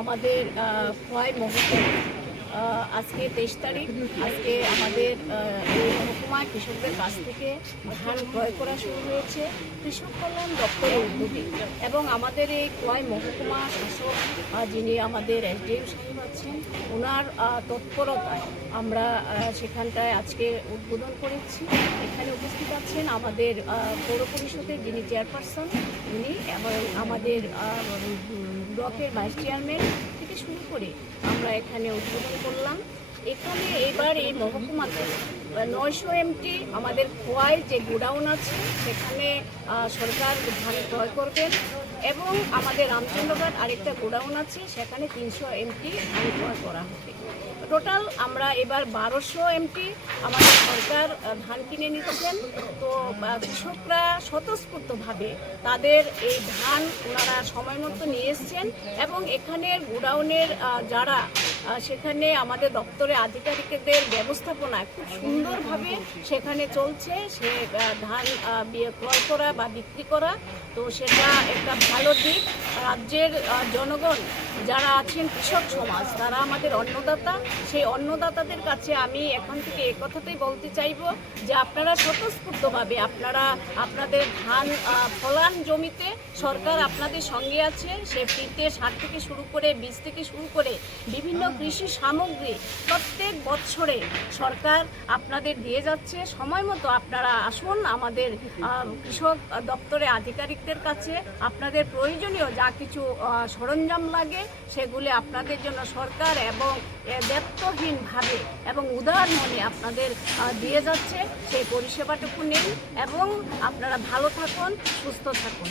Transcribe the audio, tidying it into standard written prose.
আমাদের খোয়াই মহকুমা আজকে 23 তারিখ। আজকে আমাদের এই মহকুমায় কৃষকদের কাছ থেকে ধান ক্রয় করা শুরু হয়েছে কৃষক কল্যাণ দপ্তরের উদ্যোগে। এবং আমাদের এই খোয়াই মহকুমা শাসক যিনি আমাদের এসডিএম সাহেব আছেন, ওনার তৎপরতায় আমরা সেখানটায় আজকে উদ্বোধন করেছি। এখানে উপস্থিত আছেন আমাদের পৌর পরিষদের যিনি চেয়ারপারসন উনি, এবং আমাদের ব্লকের ভাইস চেয়ারম্যান থেকে শুরু করে আমরা এখানে উদ্বোধন করলাম। এখানে এবার এই মহকুমাতে 900 এমটি আমাদের খোয়াই যে গোডাউন আছে সেখানে সরকার ধান ক্রয় করবেন, এবং আমাদের রামচন্দ্রঘাট আরেকটা গোডাউন আছে সেখানে 300 এমটি ধান ক্রয় করা হবে। টোটাল আমরা এবার 1200 এমটি আমাদের সরকার ধান কিনে নিচ্ছেন। তো কৃষকরা স্বতঃস্ফূর্তভাবে তাদের এই ধান ওনারা সময় মতো নিয়ে এসছেন, এবং এখানের গোডাউনের যারা সেখানে আমাদের দপ্তরে আধিকারিকদের ব্যবস্থাপনায় খুব সুন্দরভাবে সেখানে চলছে সে ধান ক্রয় করা বা বিক্রি করা। তো সেটা একটা ভালো দিক। রাজ্যের জনগণ যারা আছেন কৃষক সমাজ তারা আমাদের অন্নদাতা, সেই অন্নদাতাদের কাছে আমি এখান থেকে একথাতেই বলতে চাইব যে আপনারা স্বতঃস্ফূর্তভাবে আপনারা আপনাদের ধান ফলান জমিতে সরকার আপনাদের সঙ্গে আছে। সে ফ্রিতে সার থেকে শুরু করে বীজ থেকে শুরু করে বিভিন্ন কৃষি সামগ্রী প্রত্যেক বছরে সরকার আপনাদের দিয়ে যাচ্ছে। সময় মতো আপনারা আসুন আমাদের কৃষক দপ্তরে আধিকারিকদের কাছে, আপনাদের প্রয়োজনীয় যা কিছু সরঞ্জাম লাগে সেগুলি আপনাদের জন্য সরকার এবং ব্যর্থহীনভাবে এবং উদার মনে আপনাদের দিয়ে যাচ্ছে। সেই পরিষেবাটুকু নিন এবং আপনারা ভালো থাকুন, সুস্থ থাকুন।